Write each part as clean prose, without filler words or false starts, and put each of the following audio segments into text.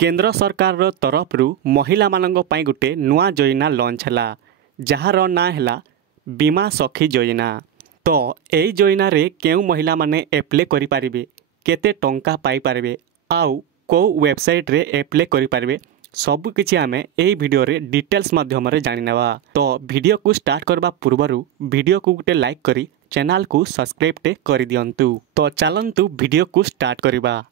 केंद्र सरकार तरफ महिला मानंग पई गुटे नुआ योजना लॉन्च है जार ना है बीमा सखी योजना। तो यही योजना रे केउ महिला माने एप्ले करि पारिबे, केते टंका पाई पारिबे, आउ को वेबसाइट रे एप्ले करि पारिबे, सब किछि आमे एही वीडियो रे डिटेल्स माध्यम रे जानि नेबा। तो वीडियो को स्टार्ट करबा पूर्वरु वीडियो को गुटे लाइक करी चैनल को सब्सक्राइब टे करि दियंतु। तो चलंतु वीडियो को स्टार्ट करिबा।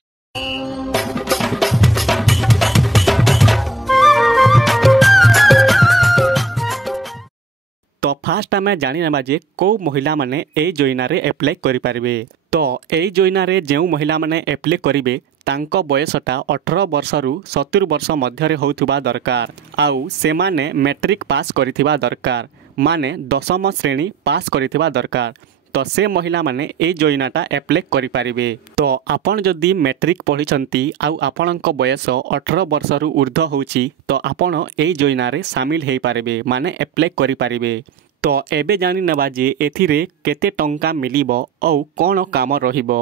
तो फास्ट आम जानी नेबा जे को महिला माने ए योजना रे एप्लाई करि पारिबे। तो ए योजना रे जेउ महिला माने एप्लाई करिवे तांको बयसटा 18 वर्ष रु 70 वर्ष मध्य रे होउथुबा दरकार, आउ से माने मैट्रिक पास करिथिबा दरकार, माने 10म श्रेणी पास करिथिबा दरकार। तो से महिला माने ए योजनाटा एप्लाई करि पारिबे। तो आपण जदि मैट्रिक पढ़िछंती आउ आपणक बयस 18 वर्ष रु ऊर्ध्व होउची तो आपण ए योजना रे शामिल हेई पारिबे, माने एप्लाई करि पारिबे। तो एबे जानि नेबा जे एथिरे केते टंका मिलिबो औ कोन काम रहिबो।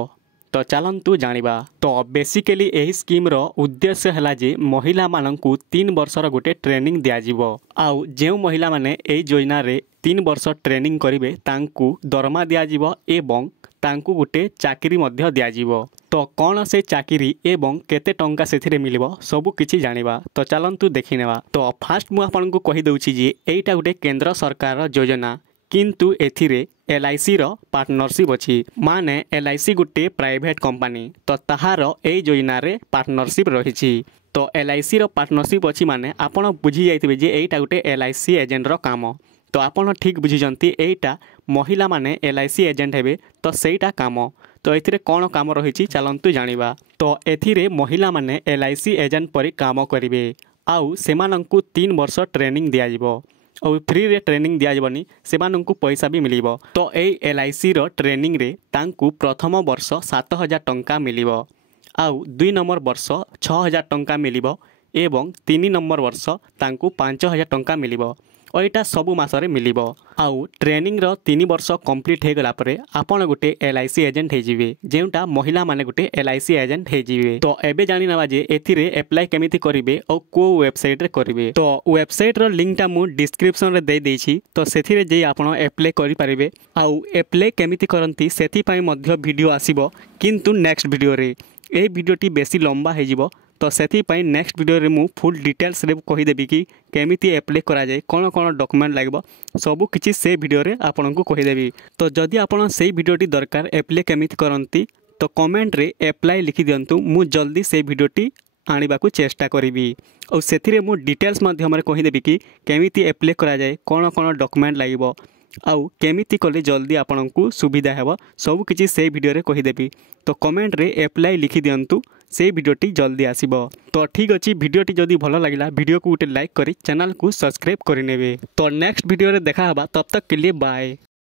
तो चलंतु जानिबा। तो बेसिकली एही स्कीम रो उद्देश्य हला जे महिला मानंकु 3 वर्षर गोटे ट्रेनिंग दिया जिवो, आउ जेउ महिला माने एही योजना रे 3 वर्ष ट्रेनिंग करिवे तांकु दरमा दिया जिवो एवं तांकु गोटे चाकरी मध्य दिया जिवो। तो कौन से चाकरी एवं केते टंका सेथिरे मिलिबो सब किछि जानिबा। तो चलंतु देखि नेबा। तो फास्ट मु आपनकु कहि दउछि जे एइटा गोटे केंद्र सरकार योजना, किंतु एथिरे LIC रो पार्टनरशिप अछि, माने LIC गोटे प्राइवेट कंपनी। तो ताहार ए योजना रे पार्टनरशिप रहिछि। तो LIC रो पार्टनरशिप अछि माने आपण बुझी जाइथिबे जे एइटा गोटे LIC एजेंट रो काम। तो आपण ठीक बुझिजंती एइटा महिला माने LIC एजेंट हेबे तो सेइटा काम। तो एथिरे कोन काम रहिछि चलंतु जानिबा। तो एथिरे महिला माने LIC एजेंट परि काम करिवे, आउ सेमानंकु 3 वर्ष ट्रेनिंग दिया जिवो, और फ्री रे ट्रेनिंग दिया जबनी, सेमानंकु पैसा भी मिलिबो। तो ए LIC रो ट्रेनिंग रे तांकु प्रथम वर्ष 7000 टंका मिलिबो, आउ 2 नंबर वर्ष 6000 टंका मिलिबो एवं 3 नंबर वर्ष तांकु 5000 टंका मिलिबो, और एटा सब मासरे मिलिबो। आउ ट्रेनिंग रो 3 वर्ष कंप्लीट हे गला परे आपण गोटे LIC एजेंट हे जिवे, जेउटा महिला माने गोटे LIC एजेंट हे जिवे। तो एबे जानि नबा जे एथिरे अप्लाई केमिति करिवे और को वेबसाइट रे करिवे। तो वेबसाइट रो लिंक टा मु डिस्क्रिप्शन रे दे देछि, तो सेथिरे जे आपण अप्लाई करि पारिबे। आउ अप्लाई केमिति करंती सेथि पई मध्य वीडियो आसीबो, किंतु नेक्स्ट वीडियो रे ए वीडियोटी बेसी लंबा हे जिवो। तो सेथि पई नेक्स्ट वीडियो रे मु फुल डिटेल्स रे कहि देबी कि केमिति अप्लाई करा जाय, कोन कोन डॉक्यूमेंट लागबो, सब किछि से वीडियो रे आपन को कहि देबी। तो जदि आपन सेही वीडियोटी दरकार अप्लाई केमिति करंती तो कमेंट रे अप्लाई लिखि दियंतु, मु जल्दी से वीडियोटी आनिबा को चेष्टा करिवि। और सेथिरे मु डिटेल्स माध्यम रे कहि देबी कि केमिति अप्लाई करा जाय, कोन कोन डॉक्यूमेंट लागबो, आउ केमिति कले जल्दी आपनकु सुविधा हेबो, सब किछि से वीडियो रे कहि देबी। तो कमेंट रे अप्लाई लिखि दियंतु, से वीडियोटी जल्दी आसीबो। तो ठीक अछि, वीडियोटी जदि भलो लागिला वीडियो को उटे लाइक करी चैनल को सब्सक्राइब करि नेबे। तो नेक्स्ट वीडियो रे देखा हबा, तब तक के लिए बाय।